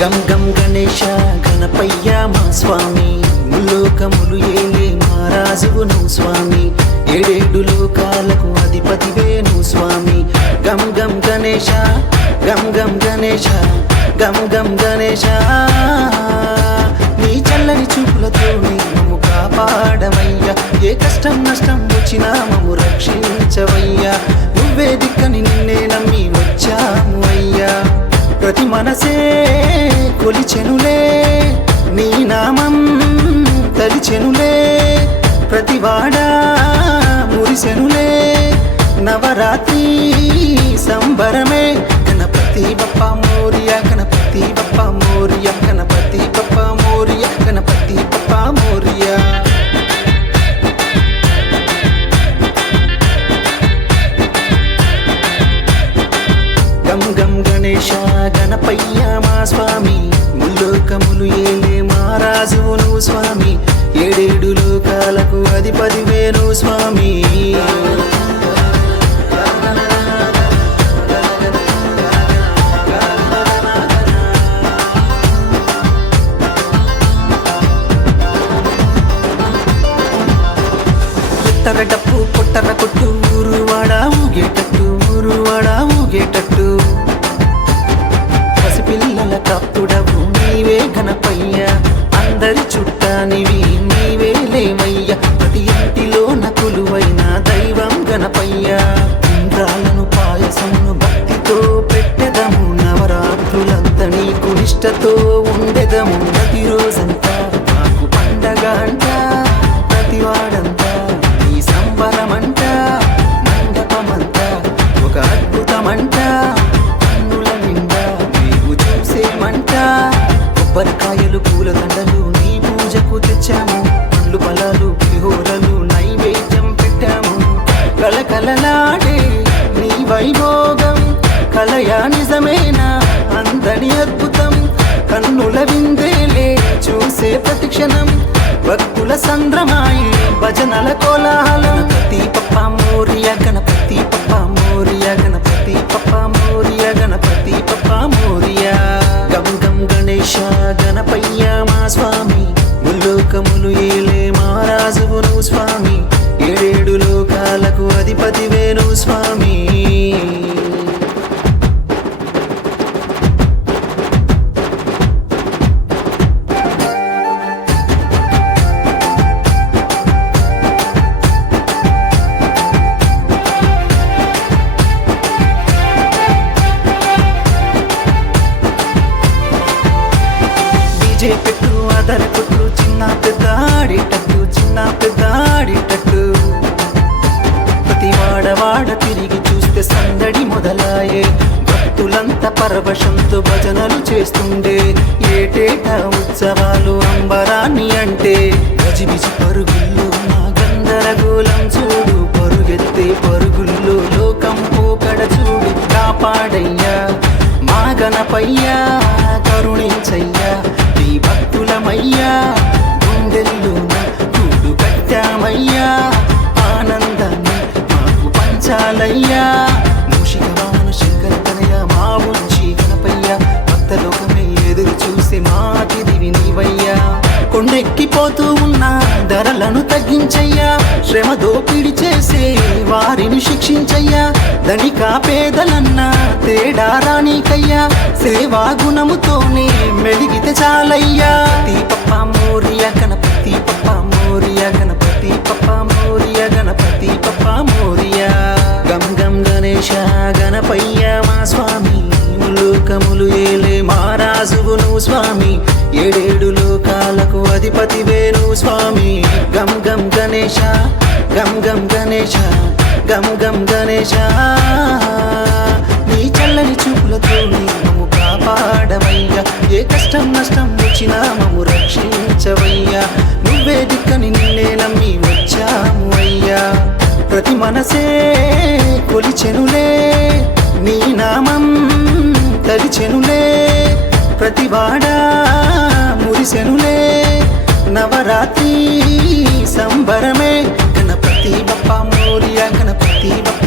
గం గం గణేశ గణపయ్య మా స్వామి. ముల్లోకములు ఏలే మా రాజువు నువ్వు స్వామి. ఏడేడు లోకాలకు అధిపతివే నువ్వు స్వామి. గం గం గణేష గం గం గణేష గం గం గణేష నీ చల్లని చూపులతో మమ్ము కాపాడవయ్యా ఏ కష్టం నష్టం వచ్చినా మమ్ము రక్షించవయ్యా. నువ్వే దిక్కని నిన్నే నమ్మి వచ్చాము అయ్యా. ప్రతి మనసే కొలిచెనులే. నీ నామం తలిచెనులే. ప్రతి వాడా మురిసెనులే. నవరాత్రి సంబరమే. గణపతి బప్ప మోరియా గణపతి బప్ప మోరియా గణపతి బప్ప ఏడేడు లోకాలకు అధిపతి వేణు స్వామి. ఎత్తర డప్పు కొట్టర కొట్టు ఊరు వాడా ఊగేటట్టు ఊరు వాడా ఊగేటట్టు. పసిపిల్లల కప్పుడవు నీవే గణపయ్య అందరి చుట్టూ కన్నుల విందేలే చూసే ప్రతిక్షణం భక్తుల సంద్రమాయి భజనల కోలాహలం. గణపతి పప్ప మోరియ గణపతి పప్ప ప్రతి తిరిగి చూస్తే సందడి మొదలాయే. భక్తులంతా పరవశంతో భజనలు చేస్తుండే. ఏటేటా ఉత్సవాలు అంబరాన్ని అంటే. గజిబిజి పరుగుల్లో మా గందరగోళం చూడు. పరుగెత్తే పరుగుల్లో లోకం పోకడ చూడు. కాపాడయ్యా మా గణపయ్యా. ఎక్కిపోతూ ఉన్న ధరలను తగ్గించయ్యా. శ్రమ దోపిడి చేసే వారిని శిక్షించయ్యా. ధనిక పేదలన్నా తేడా రాణికయ్యా సేవా గుణముతోనే స్వామి. గం గం గణేశ గం గం గణేశ గం గం గణేశ. నీ చల్లని చూపులతో మమ్ము కాపాడవయ్యా. ఏ కష్టం నష్టం వచ్చినా మము రక్షించవయ్యా. నువ్వే దిక్కని నిన్నే నమ్మి వచ్చాము అయ్యా. ప్రతి మనసే మోరియా గణపతి బప్ప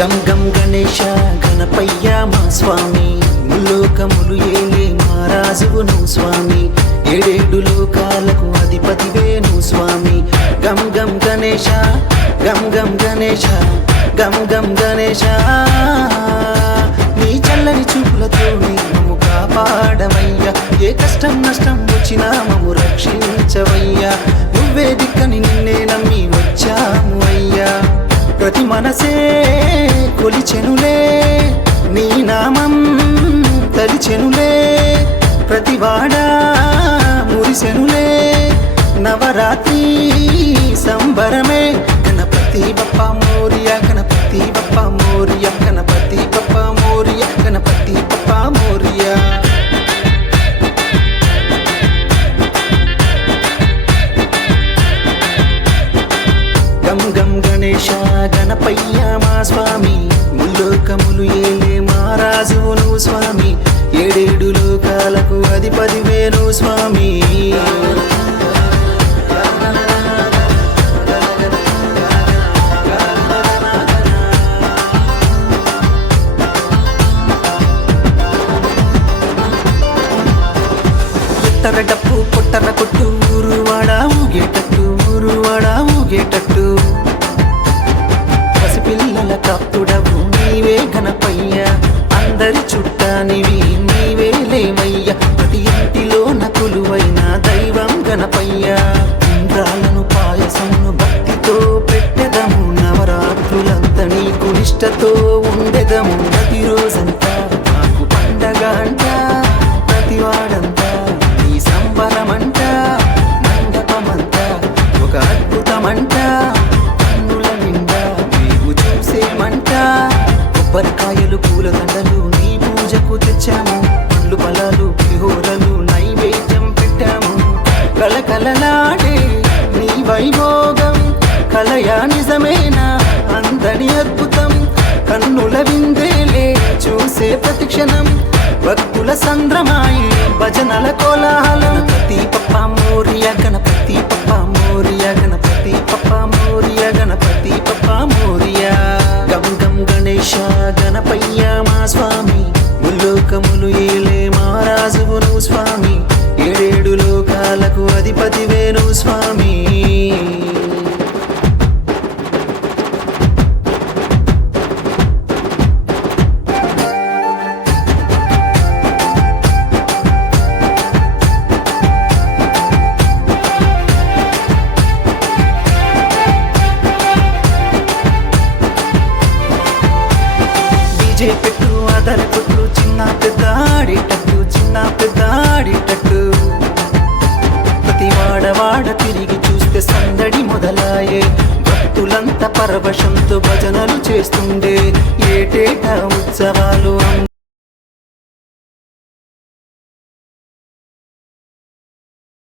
గం గం గణేష గణపయ్య మా స్వామి. ముల్లోకములు ఏలే మా రాజువు నువ్వు స్వామి. ఏడేడు లోకాలకు అధిపతివే నువ్వు స్వామి. గం గం గణేష గం గం గణేష గం గం గణేష నీ చల్లని చూపులతో మమ్ము కాపాడవయ్యా ఏ కష్టం నష్టం వచ్చినా మమ్ము రక్షించవయ్యా. నువ్వే దిక్కని నిన్నే నమ్మి వచ్చాము అయ్యా. ప్రతి మనసే సంబరమే గణపతి బప్ప మోరియా గణపతి బప్ప మోరియ గణపతి బప్ప మోరియ గణపతి బప్ప మోరియా గం గం గణేశ గణపయ్య మా స్వామి ముల్లోకములు ఏలే మా రాజువు స్వామి ఏడేడు లోకాలకు అధిపతి వేణు స్వామి పుట్టర డప్పు పుట్టర కొట్టు ఊరు వాడా ఊగేటట్టు ఊరు వాడా ఊగేటట్టు పసిపిల్లల కప్పుడవు నీవే గణపయ్య అందరి చుట్టానివి అద్భుతమంట కన్నుల నిండా నీవు చూసేమంట కొబ్బరికాయలు పూల దండలు నీ పూజకు తెచ్చాము. పండ్లు ఫలాలు పులిహోరలు నైవేద్యం పెట్టాము. కలకలలాడే నీ వైభోగం కలయా నిజమేనా అందని అద్భుతం. కన్నుల విందేలే చూసే ప్రతిక్షణం. భక్తుల సంద్రమాయి భజనల కోలాహలం. గణపతి పప్ప మోరియ గణపతి పప్ప ఆడేటట్టు ప్రతి వాడవాడ తిరిగి చూస్తే సందడి మొదలాయే. భక్తులంతా పరవశంతో భజనలు చేస్తుండే. ఏటేటా ఉత్సవాలు